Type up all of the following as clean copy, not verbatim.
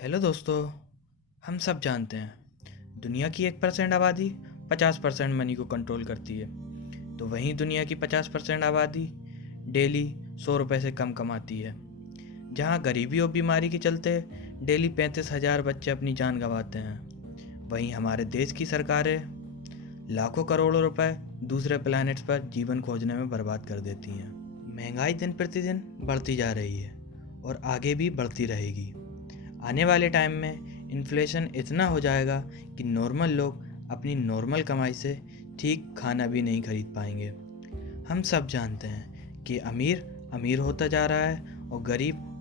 Hello दोस्तों। हम सब जानते हैं दुनिया की 1% आबादी 50% मनी को कंट्रोल करती है। तो वहीं दुनिया की 50% आबादी डेली 100 रुपये से कम कमाती है। जहां गरीबी और बीमारी के चलते डेली 35,000 बच्चे अपनी जान गंवाते हैं, वहीं हमारे देश की सरकारें लाखों करोड़ों रुपए दूसरे प्लैनेट्स पर जीवन खोजने में बर्बाद कर देती हैं। महंगाई दिन प्रतिदिन बढ़ती जा रही है और आगे भी बढ़ती रहेगी। आने वाले टाइम में इन्फ्लेशन इतना हो जाएगा कि नॉर्मल लोग अपनी नॉर्मल कमाई से ठीक खाना भी नहीं खरीद पाएंगे। हम सब जानते हैं कि अमीर अमीर होता जा रहा है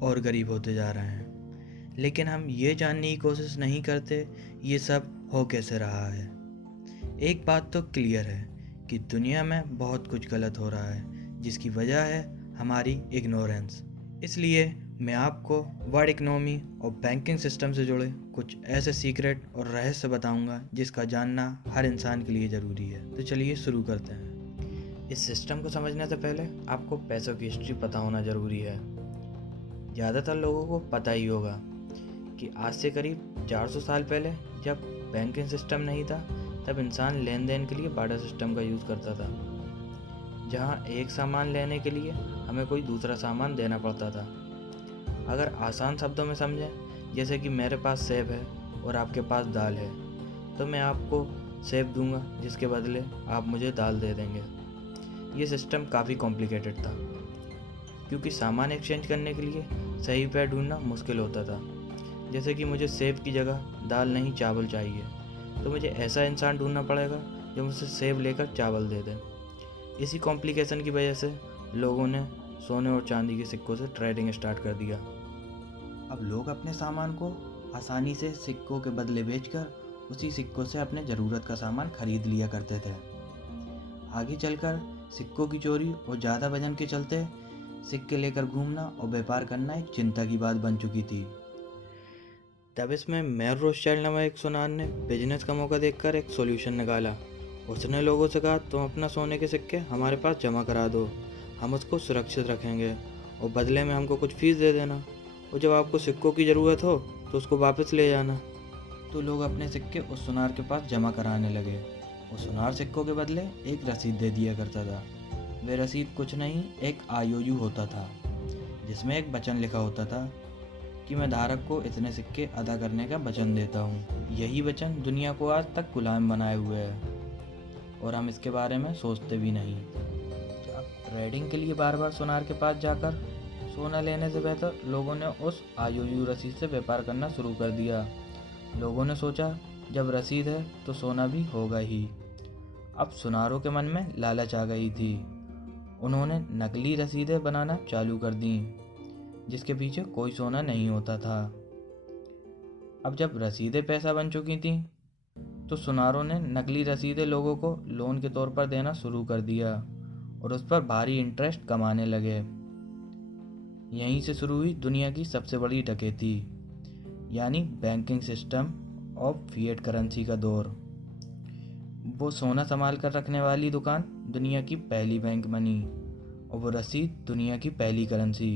और गरीब होते जा रहे हैं, लेकिन हम ये जानने की कोशिश नहीं करते ये सब हो कैसे रहा है। एक बात तो क्लियर है कि दुनिया में बहुत कुछ गलत हो रहा है, जिसकी वजह है हमारी इग्नोरेंस। इसलिए मैं आपको वर्ल्ड इकोनॉमी और बैंकिंग सिस्टम से जुड़े कुछ ऐसे सीक्रेट और रहस्य बताऊंगा जिसका जानना हर इंसान के लिए ज़रूरी है। तो चलिए शुरू करते हैं। इस सिस्टम को समझने से पहले आपको पैसों की हिस्ट्री पता होना ज़रूरी है। ज़्यादातर लोगों को पता ही होगा कि आज से करीब 400 साल पहले जब बैंकिंग सिस्टम नहीं था, तब इंसान लेन देन के लिए बार्टर सिस्टम का यूज़ करता था, जहाँ एक सामान लेने के लिए हमें कोई दूसरा सामान देना पड़ता था। अगर आसान शब्दों में समझें, जैसे कि मेरे पास सेब है और आपके पास दाल है, तो मैं आपको सेब दूंगा जिसके बदले आप मुझे दाल दे देंगे। ये सिस्टम काफ़ी कॉम्प्लिकेटेड था, क्योंकि सामान एक्सचेंज करने के लिए सही पेयर ढूंढना मुश्किल होता था। जैसे कि मुझे सेब की जगह दाल नहीं चावल चाहिए, तो मुझे ऐसा इंसान ढूंढना पड़ेगा जो मुझसे सेब लेकर चावल दे दे। इसी कॉम्प्लिकेशन की वजह से लोगों ने सोने और चांदी के सिक्कों से ट्रेडिंग स्टार्ट कर दिया। अब लोग अपने सामान को आसानी से सिक्कों के बदले बेचकर उसी सिक्कों से अपने ज़रूरत का सामान खरीद लिया करते थे। आगे चलकर सिक्कों की चोरी और ज़्यादा वजन के चलते सिक्के लेकर घूमना और व्यापार करना एक चिंता की बात बन चुकी थी। तब इसमें मेयर रोथस्चाइल्ड नामक एक सुनार ने बिजनेस का मौका देखकर एक सॉल्यूशन निकाला। उसने लोगों से कहा, तुम अपना सोने के सिक्के हमारे पास जमा करा दो, हम उसको सुरक्षित रखेंगे और बदले में हमको कुछ फीस दे देना, और जब आपको सिक्कों की ज़रूरत हो तो उसको वापस ले जाना। तो लोग अपने सिक्के उस सुनार के पास जमा कराने लगे। वो सुनार सिक्कों के बदले एक रसीद दे दिया करता था। वह रसीद कुछ नहीं, एक आईओयू होता था, जिसमें एक वचन लिखा होता था कि मैं धारक को इतने सिक्के अदा करने का वचन देता हूँ। यही वचन दुनिया को आज तक गुलाम बनाए हुए है और हम इसके बारे में सोचते भी नहीं। अब ट्रेडिंग के लिए बार बार सुनार के पास जाकर सोना लेने से बेहतर लोगों ने उस आईओयू रसीद से व्यापार करना शुरू कर दिया। लोगों ने सोचा, जब रसीद है तो सोना भी होगा ही। अब सुनारों के मन में लालच आ गई थी। उन्होंने नकली रसीदें बनाना चालू कर दी, जिसके पीछे कोई सोना नहीं होता था। अब जब रसीदें पैसा बन चुकी थीं, तो सुनारों ने नकली रसीदें लोगों को लोन के तौर पर देना शुरू कर दिया और उस पर भारी इंटरेस्ट कमाने लगे। यहीं से शुरू हुई दुनिया की सबसे बड़ी डकैती, यानी banking system of fiat currency का दौर। वो सोना संभाल कर रखने वाली दुकान दुनिया की पहली बैंक बनी और वो रसीद दुनिया की पहली करेंसी।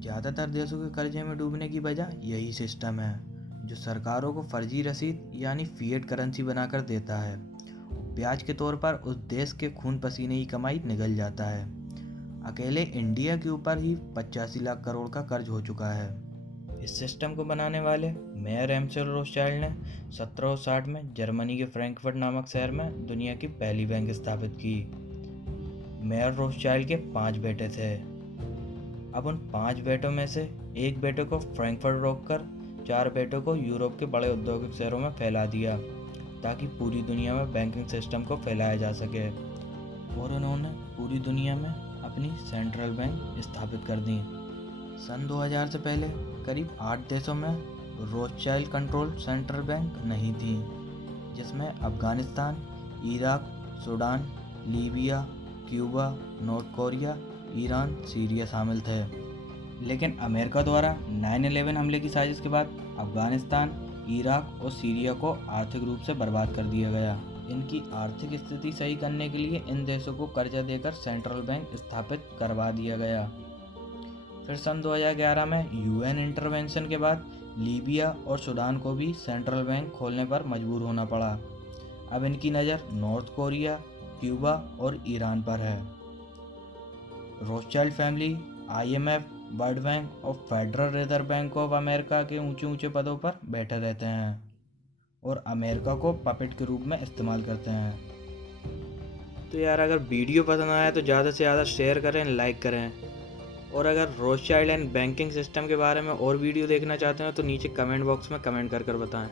ज़्यादातर देशों के कर्जे में डूबने की वजह यही सिस्टम है, जो सरकारों को फर्जी रसीद यानी फिएट करेंसी बनाकर देता है। ब्याज के तौर पर उस देश के खून पसीने की कमाई निगल जाता है। अकेले इंडिया के ऊपर ही 85 लाख करोड़ का कर्ज हो चुका है। इस सिस्टम को बनाने वाले मेयर एम्सेल रोथस्चाइल्ड ने 1760 में जर्मनी के फ्रैंकफर्ट नामक शहर में दुनिया की पहली बैंक स्थापित की। मेयर रोथस्चाइल्ड के 5 बेटे थे। अब उन 5 बेटों में से एक बेटे को फ्रैंकफर्ट रोककर 4 बेटों को यूरोप के बड़े औद्योगिक शहरों में फैला दिया, ताकि पूरी दुनिया में बैंकिंग सिस्टम को फैलाया जा सके। और उन्होंने पूरी दुनिया में अपनी सेंट्रल बैंक स्थापित कर दी। सन 2000 से पहले करीब 8 देशों में रोथस्चाइल्ड कंट्रोल सेंट्रल बैंक नहीं थी, जिसमें Afghanistan, Iraq, Sudan, Libya, Cuba, north Korea, Iran, Syria शामिल थे। लेकिन अमेरिका द्वारा 9/11 हमले की साजिश के बाद अफगानिस्तान, इराक और सीरिया को आर्थिक रूप से बर्बाद कर दिया गया। इनकी आर्थिक स्थिति सही करने के लिए इन देशों को कर्जा देकर सेंट्रल बैंक स्थापित करवा दिया गया। फिर सन 2011 में यूएन इंटरवेंशन के बाद लीबिया और सूडान को भी सेंट्रल बैंक खोलने पर मजबूर होना पड़ा। अब इनकी नज़र नॉर्थ कोरिया, क्यूबा और ईरान पर है। रोथशाइल्ड फैमिली आईएमएफ, वर्ल्ड बैंक और federal reserve bank of America के ऊंचे ऊंचे पदों पर बैठे रहते हैं और अमेरिका को पपेट के रूप में इस्तेमाल करते हैं। तो यार अगर वीडियो पसंद आया तो ज़्यादा से ज़्यादा शेयर करें, लाइक करें। और अगर रोथशाइल्ड एंड बैंकिंग सिस्टम के बारे में और वीडियो देखना चाहते हो तो नीचे कमेंट बॉक्स में कमेंट कर बताएं।